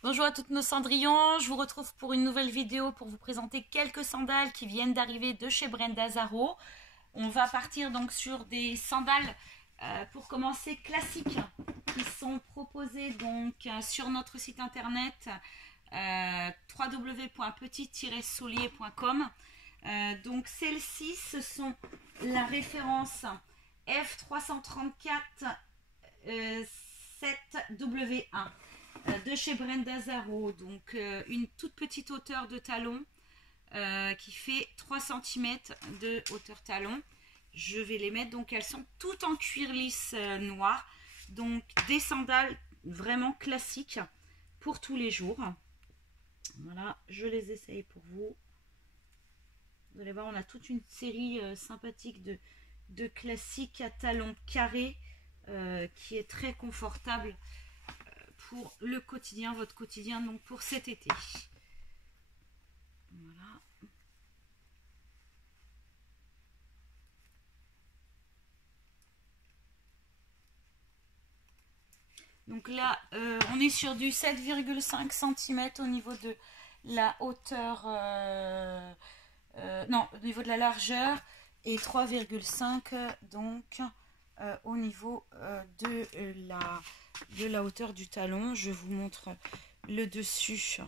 Bonjour à toutes nos cendrillons, je vous retrouve pour une nouvelle vidéo pour vous présenter quelques sandales qui viennent d'arriver de chez Brenda Zaro. On va partir donc sur des sandales pour commencer classiques qui sont proposées donc sur notre site internet www.petit-soulier.com. Donc celles-ci, ce sont la référence F334 7W1 de chez Brenda Zaro, donc une toute petite hauteur de talon qui fait 3 cm de hauteur talon. Je vais les mettre, donc elles sont toutes en cuir lisse noir, donc des sandales vraiment classiques pour tous les jours. Voilà, je les essaye pour vous. Vous allez voir, on a toute une série sympathique de classiques à talons carrés qui est très confortable pour le quotidien, votre quotidien, donc pour cet été. Voilà. Donc là, on est sur du 7,5 cm au niveau de la hauteur, non, au niveau de la largeur, et 3,5 donc au niveau de la hauteur du talon. Je vous montre le dessus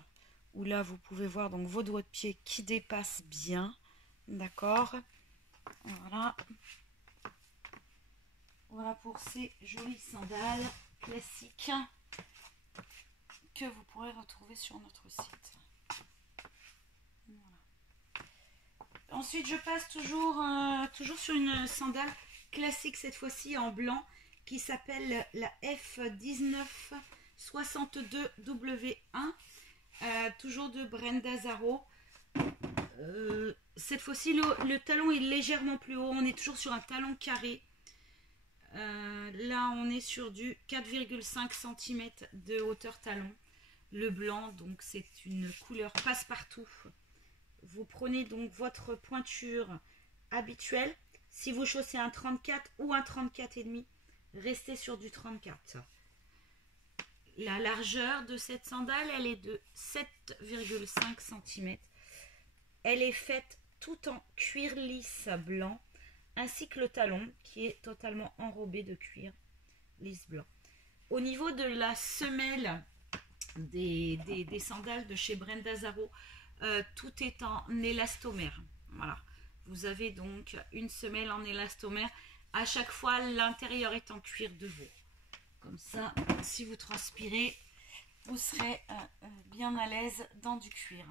où là vous pouvez voir donc vos doigts de pied qui dépassent bien, d'accord. Voilà, voilà pour ces jolies sandales classiques que vous pourrez retrouver sur notre site. Voilà. Ensuite je passe toujours sur une sandale classique, cette fois-ci en blanc, qui s'appelle la F1962W1, toujours de Brenda Zaro. Cette fois-ci le talon est légèrement plus haut, on est toujours sur un talon carré. Là on est sur du 4,5 cm de hauteur talon. Le blanc, donc c'est une couleur passe-partout. Vous prenez donc votre pointure habituelle. Si vous chaussez un 34 ou un 34,5, restez sur du 34. La largeur de cette sandale, elle est de 7,5 cm. Elle est faite tout en cuir lisse blanc, ainsi que le talon qui est totalement enrobé de cuir lisse blanc. Au niveau de la semelle des sandales de chez Brenda Zaro, tout est en élastomère. Voilà. Vous avez donc une semelle en élastomère. À chaque fois, l'intérieur est en cuir de veau. Comme ça, si vous transpirez, vous serez bien à l'aise dans du cuir.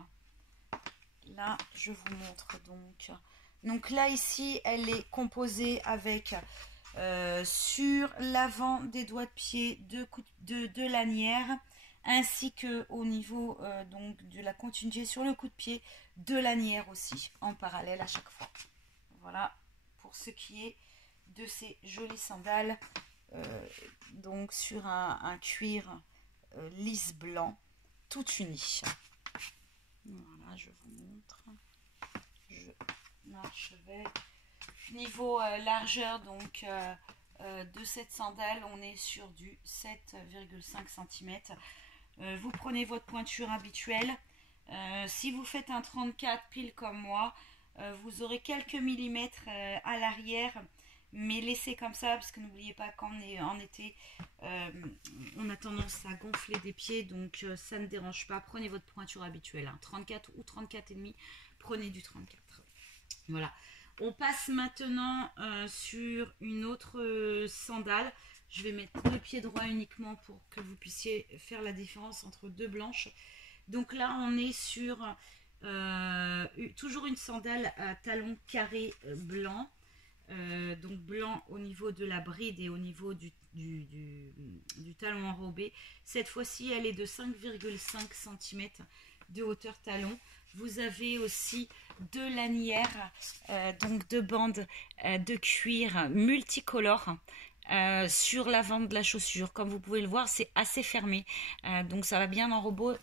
Là, je vous montre donc. Donc là, ici, elle est composée avec sur l'avant des doigts de pied de lanières, ainsi que au niveau donc de la continuité sur le coup de pied de lanière aussi, en parallèle à chaque fois. Voilà pour ce qui est de ces jolies sandales, donc sur un cuir lisse blanc, tout uni. Voilà, je vous montre. Je marche avec. Niveau largeur donc de cette sandale, on est sur du 7,5 cm. Vous prenez votre pointure habituelle. Si vous faites un 34 pile comme moi, vous aurez quelques millimètres à l'arrière, mais laissez comme ça, parce que n'oubliez pas qu'en en été, on a tendance à gonfler des pieds, donc ça ne dérange pas. Prenez votre pointure habituelle, hein, 34 ou 34,5, prenez du 34. Voilà. On passe maintenant sur une autre sandale. Je vais mettre le pied droit uniquement pour que vous puissiez faire la différence entre deux blanches. Donc là, on est sur toujours une sandale à talons carrés blanc. Donc blanc au niveau de la bride et au niveau du talon enrobé. Cette fois-ci, elle est de 5,5 cm de hauteur talon. Vous avez aussi deux lanières, donc deux bandes de cuir multicolores sur l'avant de la chaussure. Comme vous pouvez le voir, c'est assez fermé, donc ça va bien enrober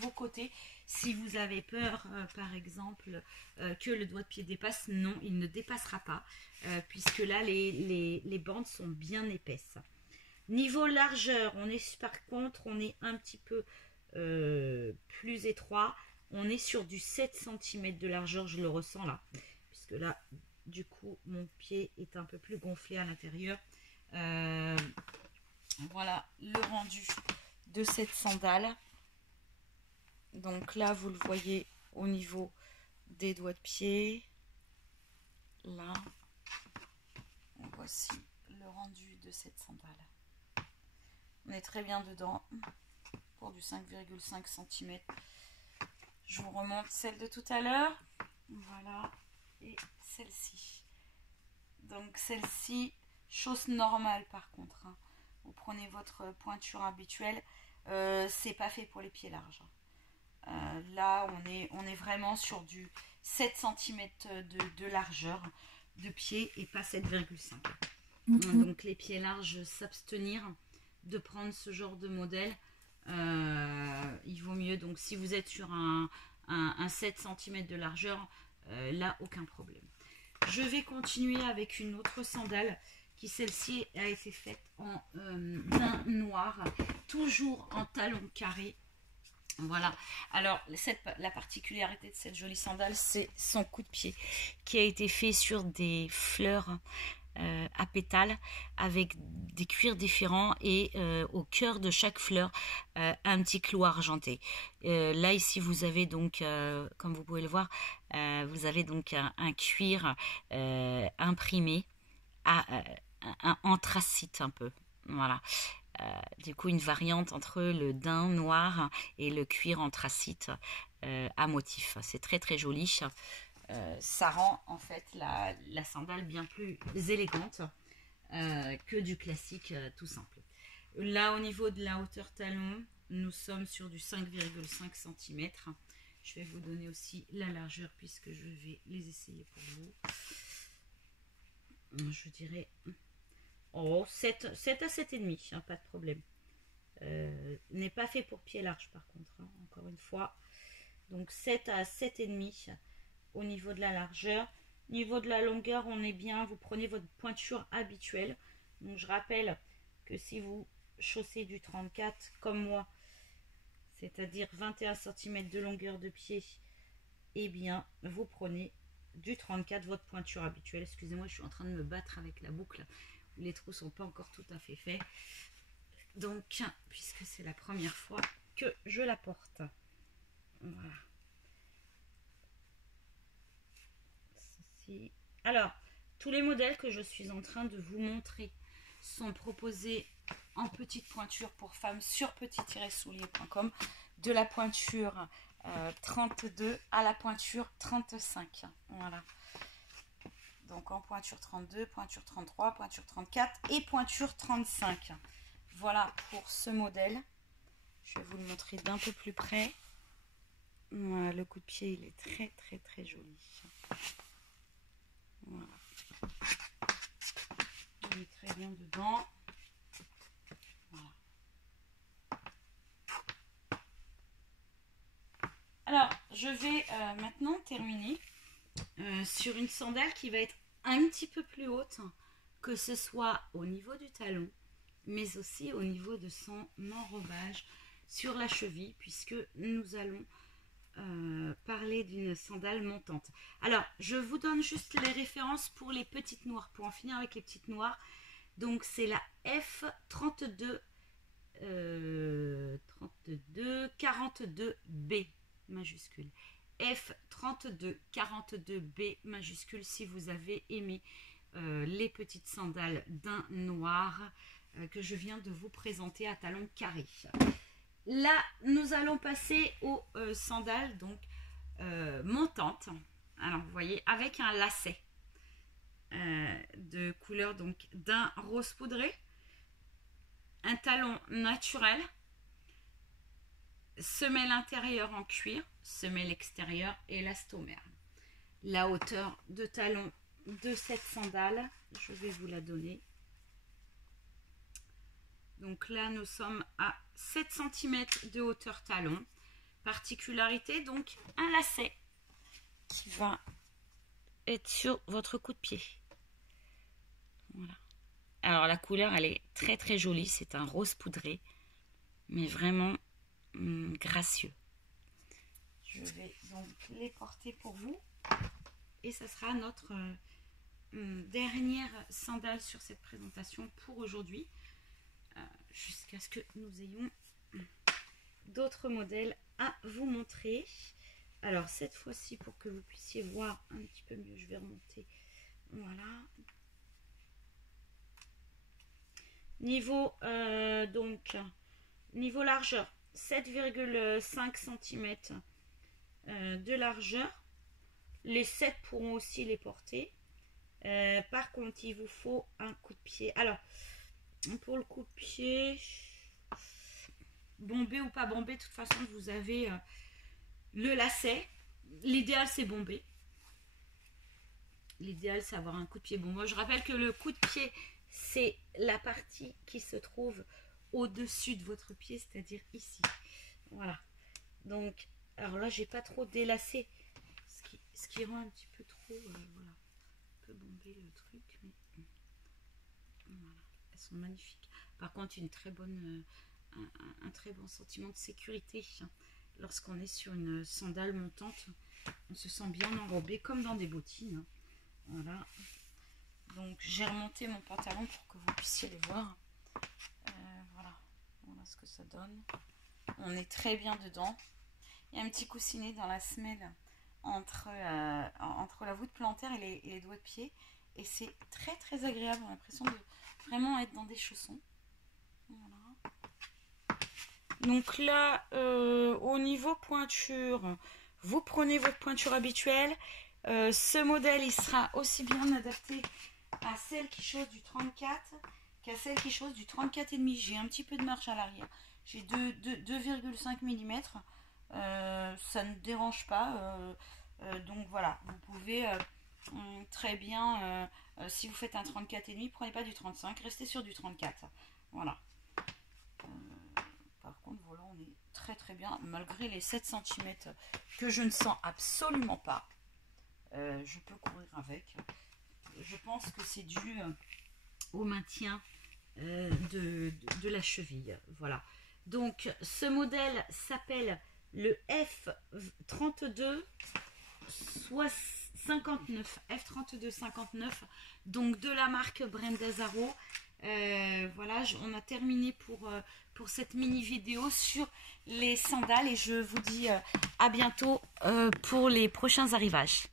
vos côtés. Si vous avez peur, par exemple, que le doigt de pied dépasse, non, il ne dépassera pas, puisque là, les bandes sont bien épaisses. Niveau largeur, on est par contre, on est un petit peu plus étroit. On est sur du 7 cm de largeur, je le ressens là, puisque là, du coup, mon pied est un peu plus gonflé à l'intérieur. Voilà le rendu de cette sandale. Donc là, vous le voyez au niveau des doigts de pied. Là, voici le rendu de cette sandale. On est très bien dedans pour du 5,5 cm. Je vous remonte celle de tout à l'heure. Voilà. Et celle-ci. Donc celle-ci, chose normale par contre. Hein. Vous prenez votre pointure habituelle. C'est pas fait pour les pieds larges. Là, on est vraiment sur du 7 cm de largeur de pied et pas 7,5. Donc les pieds larges, s'abstenir de prendre ce genre de modèle. Il vaut mieux, donc si vous êtes sur un 7 cm de largeur, là aucun problème. Je vais continuer avec une autre sandale qui celle-ci a été faite en daim noir, toujours en talon carré. Voilà, alors la particularité de cette jolie sandale, c'est son coup de pied qui a été fait sur des fleurs à pétales avec des cuirs différents et au cœur de chaque fleur un petit clou argenté. Là ici vous avez donc comme vous pouvez le voir, vous avez donc un cuir imprimé à un anthracite un peu, voilà. Du coup une variante entre le daim noir et le cuir anthracite à motif. C'est très très joli. Ça rend en fait la sandale bien plus élégante que du classique tout simple. Là au niveau de la hauteur talon, nous sommes sur du 5,5 cm. Je vais vous donner aussi la largeur puisque je vais les essayer pour vous. Je dirais 7 à 7,5, hein, pas de problème. N'est pas fait pour pied large par contre, hein, encore une fois. Donc 7 à 7,5 au niveau de la largeur. Au niveau de la longueur, on est bien. Vous prenez votre pointure habituelle. Donc je rappelle que si vous chaussez du 34 comme moi, c'est-à-dire 21 cm de longueur de pied, eh bien vous prenez du 34, votre pointure habituelle. Excusez-moi, je suis en train de me battre avec la boucle. Les trous sont pas encore tout à fait faits. Donc, puisque c'est la première fois que je la porte. Voilà. Ceci. Alors, tous les modèles que je suis en train de vous montrer sont proposés en petite pointure pour femmes sur petit-soulier.com, de la pointure 32 à la pointure 35. Voilà. Donc en pointure 32, pointure 33, pointure 34 et pointure 35. Voilà pour ce modèle. Je vais vous le montrer d'un peu plus près. Voilà, le coup de pied, il est très très très joli. Voilà. Il est très bien dedans. Voilà. Alors, je vais maintenant terminer sur une sandale qui va être un petit peu plus haute, que ce soit au niveau du talon, mais aussi au niveau de son enrobage sur la cheville, puisque nous allons parler d'une sandale montante. Alors, je vous donne juste les références pour les petites noires, pour en finir avec les petites noires. Donc, c'est la F32 42B majuscule. F32 42B majuscule si vous avez aimé les petites sandales daim noir que je viens de vous présenter à talons carrés. Là, nous allons passer aux sandales donc montantes. Alors, vous voyez, avec un lacet de couleur donc daim rose poudré, un talon naturel, semelle intérieure en cuir, semelle extérieure élastomère. La hauteur de talon de cette sandale, je vais vous la donner. Donc là, nous sommes à 7 cm de hauteur talon. Particularité, donc, un lacet qui va être sur votre coup de pied. Voilà. Alors, la couleur, elle est très très jolie. C'est un rose poudré, mais vraiment gracieux. Je vais donc les porter pour vous. Et ça sera notre dernière sandale sur cette présentation pour aujourd'hui. Jusqu'à ce que nous ayons d'autres modèles à vous montrer. Alors cette fois-ci, pour que vous puissiez voir un petit peu mieux, je vais remonter. Voilà. Niveau niveau largeur, 7,5 cm de largeur. Les 7 pourront aussi les porter. Par contre, il vous faut un coup de pied. Alors, pour le coup de pied, bombé ou pas bombé, de toute façon, vous avez le lacet. L'idéal, c'est bombé. L'idéal, c'est avoir un coup de pied bon. Moi, je rappelle que le coup de pied, c'est la partie qui se trouve au-dessus de votre pied, c'est-à-dire ici. Voilà. Donc, alors là, j'ai pas trop délacé, ce qui rend un petit peu trop, voilà, un peu bombé le truc, mais voilà, elles sont magnifiques. Par contre, une très bonne, un très bon sentiment de sécurité lorsqu'on est sur une sandale montante. On se sent bien enrobé comme dans des bottines. Voilà. Donc j'ai remonté mon pantalon pour que vous puissiez les voir. Voilà. Voilà ce que ça donne. On est très bien dedans. Il y a un petit coussinet dans la semelle entre la voûte plantaire et les doigts de pied. Et c'est très très agréable. On a l'impression de vraiment être dans des chaussons. Voilà. Donc là, au niveau pointure, vous prenez votre pointure habituelle. Ce modèle, il sera aussi bien adapté à celle qui chausse du 34 qu'à celle qui chausse du 34,5. J'ai un petit peu de marge à l'arrière. J'ai 2,5 mm. Ça ne dérange pas. Donc voilà, vous pouvez très bien, si vous faites un 34,5, prenez pas du 35, restez sur du 34. Voilà. Par contre, voilà, on est très très bien, malgré les 7 cm que je ne sens absolument pas. Je peux courir avec. Je pense que c'est dû au maintien de la cheville. Voilà. Donc, ce modèle s'appelle le F3259. F3259. Donc, de la marque Brendazaro. Voilà, on a terminé pour cette mini vidéo sur les sandales. Et je vous dis à bientôt pour les prochains arrivages.